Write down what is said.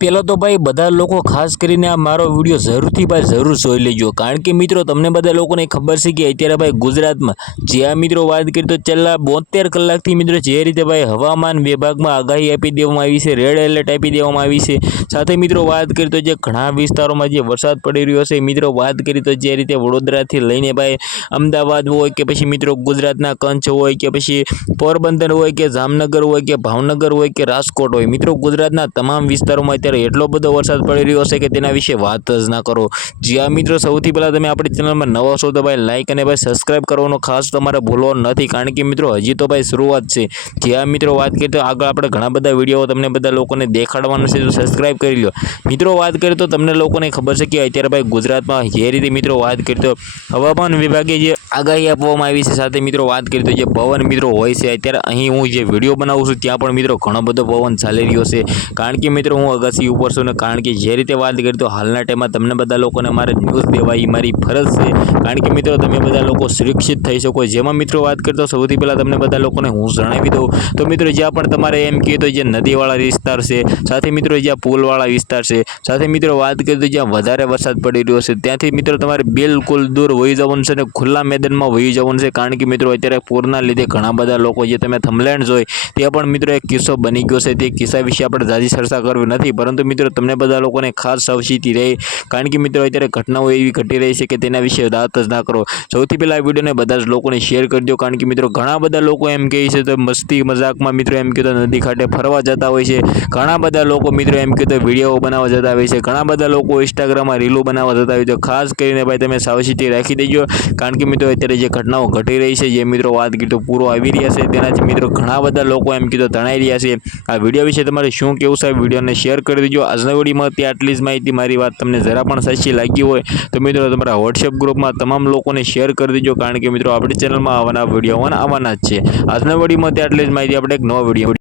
પેલો તો ભાई બધા લોકો ખાસ કરીને આ મારો વિડીયો જરૂરથી ભાઈ જરૂર જોઈ લેજો, કારણ કે મિત્રો તમને બધા લોકોને ખબર છે કે અત્યારે ભાઈ ગુજરાતમાં જે આ મિત્રો વાત કરી તો છેલ્લા 72 કલાકથી મિત્રો જે રીતે ભાઈ હવામાન વિભાગમાં આગાહી આપી દેવામાં આવી છે, રેડ એલર્ટ આપી દેવામાં આવી છે। સાથે મિત્રો વાત કરી તો જે ઘણા વિસ્તારોમાં જે વરસાદ પડી રહ્યો છે, મિત્રો વાત કરી તો જે રીતે વડોદરાથી લઈને ભાઈ અમદાવાદ હોય કે પછી મિત્રો ગુજરાતના કચ્છ હોય કે પછી પોરબંદર હોય કે જામનગર હોય કે ભાવનગર હોય કે રાજકોટ હોય, મિત્રો ગુજરાતના તમામ વિસ્તારોમાં અત્યારે એટલો બધો વરસાદ પડી રહ્યો છે કે તેના વિશે વાત જ ના કરો। જ્યાં મિત્રો સૌથી પહેલા તમે આપણી ચેનલમાં નવા છો તો ભાઈ લાઈક અને ભાઈ સબસ્ક્રાઇબ કરવાનો ખાસ તમારે ભૂલવાનું નથી, કારણ કે મિત્રો હજી તો ભાઈ શરૂઆત છે। જ્યાં મિત્રો વાત કરીએ તો આગળ આપણે ઘણા બધા વિડીયો તમને બધા લોકોને દેખાડવાના છે, તો સબસ્ક્રાઇબ કરી લો। મિત્રો વાત કરીએ તો તમને લોકોને ખબર છે કે અત્યારે ભાઈ ગુજરાતમાં જે રીતે મિત્રો વાત કરીએ તો હવામાન વિભાગે જે આગાહી આપવામાં આવી છે, સાથે મિત્રો વાત કરીએ તો જે પવન મિત્રો હોય છે, અત્યારે અહીં હું જે વિડીયો બનાવું છું ત્યાં પણ મિત્રો ઘણો બધો પવન ચાલી રહ્યો છે, કારણ કે મિત્રો હું અગાસી ઉપર છું ને, કારણ કે જે રીતે વાત કરીએ તો હાલના ટાઈમમાં તમને બધા લોકોને મારે ન્યૂઝ દેવા એ મારી ફરજ છે, કારણ કે મિત્રો તમે બધા લોકો સુરક્ષિત થઈ શકો। જેમાં મિત્રો વાત કરીએ તો સૌથી પહેલાં તમને બધા લોકોને હું જણાવી દઉં તો મિત્રો જ્યાં પણ તમારે એમ કહીએ તો જે નદીવાળા વિસ્તાર છે, સાથે મિત્રો જ્યાં પુલવાળા વિસ્તાર છે, સાથે મિત્રો વાત કરીએ તો જ્યાં વધારે વરસાદ પડી રહ્યો છે ત્યાંથી મિત્રો તમારે બિલકુલ દૂર વહી જવાનું છે અને ખુલ્લા મેદાનમાં વહી જવાનું છે, કારણ કે મિત્રો અત્યારે પૂરના લીધે ઘણા બધા લોકો જે તમે થંબલેન્ડ જોઈ ત્યાં પણ મિત્રો એક કિસ્સો બની ગયો છે। તે કિસ્સા વિશે આપણે ઝાઝી ચર્ચા કરવી નથી, પરંતુ મિત્રો તમને બધા લોકોને ખાસ સાવચેતી રહે, કારણ કે મિત્રો અત્યારે ઘટનાઓ એવી ઘટી રહી છે કે તેના વિશે વાત જ ના કરો। સૌથી પહેલાં આ વિડીયોને બધા જ લોકોને શેર કરી દો, કારણ કે મિત્રો ઘણા બધા લોકો એમ કહે છે તો મસ્તી મજાકમાં મિત્રો એમ કહે તો નદી કાંઠે ફરવા જતા હોય છે, ઘણા બધા લોકો મિત્રો એમ કહે તો વિડીયો બનાવવા જતા હોય છે, ઘણા બધા લોકો ઇન્સ્ટાગ્રામમાં રીલો બનાવવા જતા હોય છે। ખાસ કરીને ભાઈ તમે સાવચેતી રાખી દેજો, કારણ કે મિત્રો અત્યારે જે ઘટનાઓ ઘટી રહી છે, જે મિત્રો વાત કરી તો પૂરો આવી રહ્યા છે, તેનાથી મિત્રો ઘણા બધા લોકો એમ કીધું તણાઈ રહ્યા છે। આ વિડીયો વિશે તમારે શું કહેવું છે, વિડીયોને શેર કરી દેજો। આજના વિડીયોમાં આટલી જ માહિતી, મારી વાત તમને જરા પણ સાચી લાગી હોય તો મિત્રો તમારા વોટ્સએપ ગ્રુપમાં તમામ લોકોને શેર કરી દેજો, કારણ કે મિત્રો આપણી ચેનલમાં આવવાના વિડીયો આવવાના જ છે। આજના વિડીયોમાં આટલી જ માહિતી, આપણે એક નવો વિડીયો